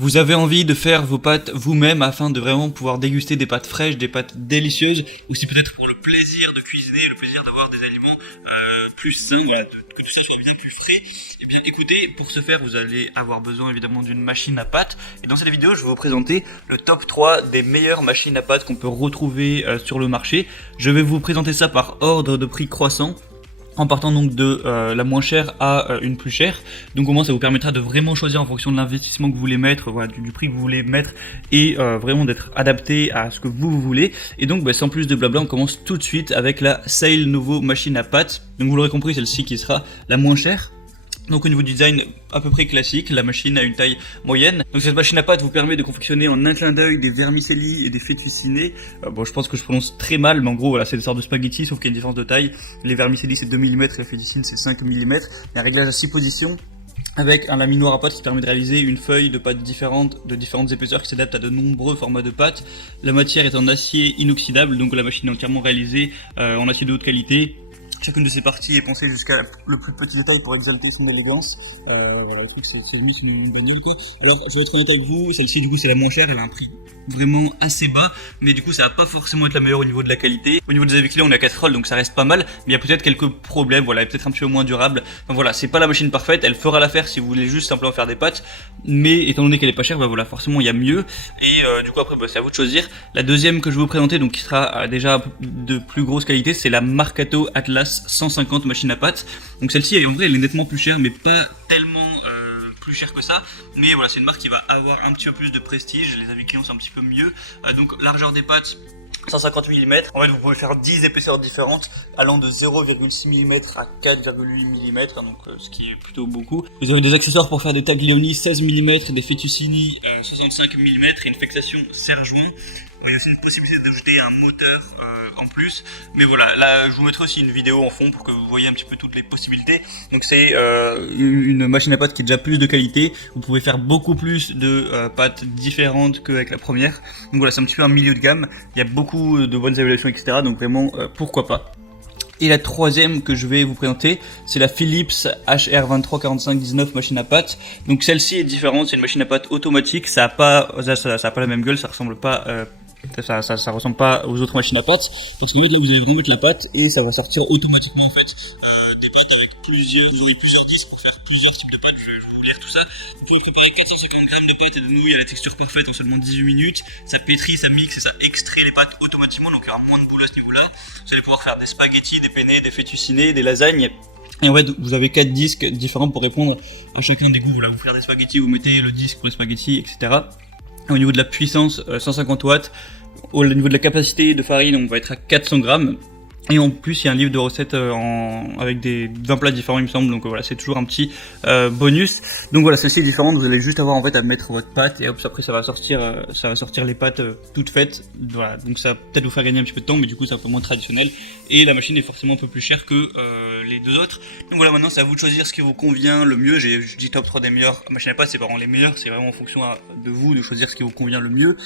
Vous avez envie de faire vos pâtes vous-même afin de vraiment pouvoir déguster des pâtes fraîches, des pâtes délicieuses, aussi peut-être pour le plaisir de cuisiner, le plaisir d'avoir des aliments plus sains, voilà, que tout ça soit bien plus frais. Eh bien écoutez, pour ce faire vous allez avoir besoin évidemment d'une machine à pâtes. Et dans cette vidéo je vais vous présenter le top 3 des meilleures machines à pâtes qu'on peut retrouver sur le marché. Je vais vous présenter ça par ordre de prix croissant, en partant donc de la moins chère à une plus chère. Donc au moins ça vous permettra de vraiment choisir en fonction de l'investissement que vous voulez mettre, voilà, du prix que vous voulez mettre, et vraiment d'être adapté à ce que vous voulez. Et donc sans plus de blabla, on commence tout de suite avec la Sail Novo machine à pâtes. Donc vous l'aurez compris, celle-ci qui sera la moins chère. Donc au niveau du design à peu près classique, la machine a une taille moyenne. Donc cette machine à pâtes vous permet de confectionner en un clin d'œil des vermicelli et des fettuccine. Bon, je pense que je prononce très mal, mais en gros voilà, c'est des sortes de spaghettis, sauf qu'il y a une différence de taille. Les vermicelli c'est 2 mm et les fettuccine c'est 5 mm. Il y a un réglage à 6 positions, avec un laminoir à pâte qui permet de réaliser une feuille de pâte différente, de différentes épaisseurs, qui s'adapte à de nombreux formats de pâtes. La matière est en acier inoxydable, donc la machine est entièrement réalisée en acier de haute qualité. Chacune de ces parties est pensée jusqu'à le plus petit détail pour exalter son élégance. Voilà, le truc c'est limite une bagnole quoi. Alors je vais être honnête avec vous, celle-ci du coup c'est la moins chère, elle a un prix vraiment assez bas, mais du coup ça va pas forcément être la meilleure au niveau de la qualité. Au niveau des avis clients on a 4 rolls, donc ça reste pas mal, mais il y a peut-être quelques problèmes, voilà, elle est peut-être un petit peu moins durable. Donc voilà, c'est pas la machine parfaite, elle fera l'affaire si vous voulez juste simplement faire des pâtes, mais étant donné qu'elle est pas chère, bah voilà, forcément il y a mieux. Et du coup après c'est à vous de choisir. La deuxième que je vais vous présenter, donc qui sera déjà de plus grosse qualité, c'est la Marcato Atlas 150 machine à pâtes. Donc celle-ci en vrai elle est nettement plus chère, mais pas tellement plus cher que ça, mais voilà, c'est une marque qui va avoir un petit peu plus de prestige, les avis clients sont un petit peu mieux. Donc largeur des pâtes 150 mm, en fait vous pouvez faire 10 épaisseurs différentes allant de 0,6 mm à 4,8 mm, donc ce qui est plutôt beaucoup. Vous avez des accessoires pour faire des taglioni 16 mm et des fettuccine 65 mm et une fixation serre-joint. Il y a aussi une possibilité d'ajouter un moteur en plus, mais voilà, là je vous mettrai aussi une vidéo en fond pour que vous voyez un petit peu toutes les possibilités. Donc c'est une machine à pâtes qui est déjà plus de qualité, vous pouvez faire beaucoup plus de pâtes différentes qu'avec la première. Donc voilà, c'est un petit peu un milieu de gamme, il y a beaucoup de bonnes évaluations etc, donc vraiment pourquoi pas. Et la troisième que je vais vous présenter, c'est la Philips HR234519 machine à pâtes. Donc celle-ci est différente, c'est une machine à pâtes automatique, ça a pas la même gueule, ça ressemble pas ça ressemble pas aux autres machines à pâtes. Donc là vous allez vraiment mettre la pâte et ça va sortir automatiquement en fait des pâtes avec vous aurez plusieurs disques pour faire plusieurs types de pâtes. Je vais vous lire tout ça. Vous pouvez préparer 450 grammes de pâtes et de nouilles à la texture parfaite en seulement 18 minutes. Ça pétrit, ça mixe et ça extrait les pâtes automatiquement, donc il y aura moins de boulot à ce niveau-là. Vous allez pouvoir faire des spaghettis, des penne, des fettuccine, des lasagnes. Et en fait, vous avez 4 disques différents pour répondre à chacun des goûts. Voilà, vous faire des spaghettis, vous mettez le disque pour les spaghettis, etc. Au niveau de la puissance, 150 watts. Au niveau de la capacité de farine, on va être à 400 grammes. Et en plus, il y a un livre de recettes avec des 20 plats différents, il me semble. Donc voilà, c'est toujours un petit bonus. Donc voilà, celle-ci est différente. Vous allez juste avoir en fait à mettre votre pâte et hop, après ça va sortir les pâtes toutes faites. Voilà, donc ça va peut-être vous faire gagner un petit peu de temps, mais du coup c'est un peu moins traditionnel. Et la machine est forcément un peu plus chère que les deux autres. Donc voilà, maintenant c'est à vous de choisir ce qui vous convient le mieux. Je dis top 3 des meilleures machines à pâtes, c'est pas vraiment les meilleures, c'est vraiment en fonction de vous de choisir ce qui vous convient le mieux.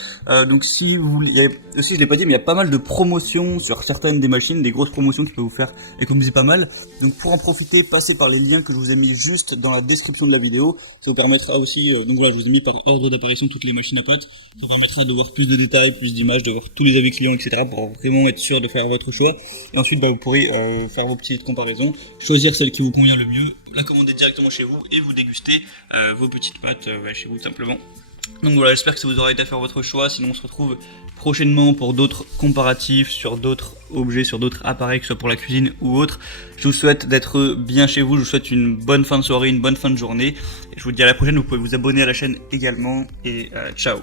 Donc si vous voulez, aussi je l'ai pas dit, mais il y a pas mal de promotions sur certaines des machines, des grosses promotions qui peuvent vous faire économiser pas mal. Donc pour en profiter, passez par les liens que je vous ai mis juste dans la description de la vidéo. Ça vous permettra aussi, donc voilà, je vous ai mis par ordre d'apparition toutes les machines à pâtes. Ça permettra de voir plus de détails, plus d'images, de voir tous les avis clients, etc. pour vraiment être sûr de faire votre choix. Et ensuite, vous pourrez faire vos petites comparaisons, choisir celle qui vous convient le mieux, la commander directement chez vous et vous déguster vos petites pâtes chez vous tout simplement. Donc voilà, j'espère que ça vous aura aidé à faire votre choix. Sinon on se retrouve prochainement pour d'autres comparatifs sur d'autres objets, sur d'autres appareils, que ce soit pour la cuisine ou autre. Je vous souhaite d'être bien chez vous, je vous souhaite une bonne fin de soirée, une bonne fin de journée. Et je vous dis à la prochaine, vous pouvez vous abonner à la chaîne également et ciao.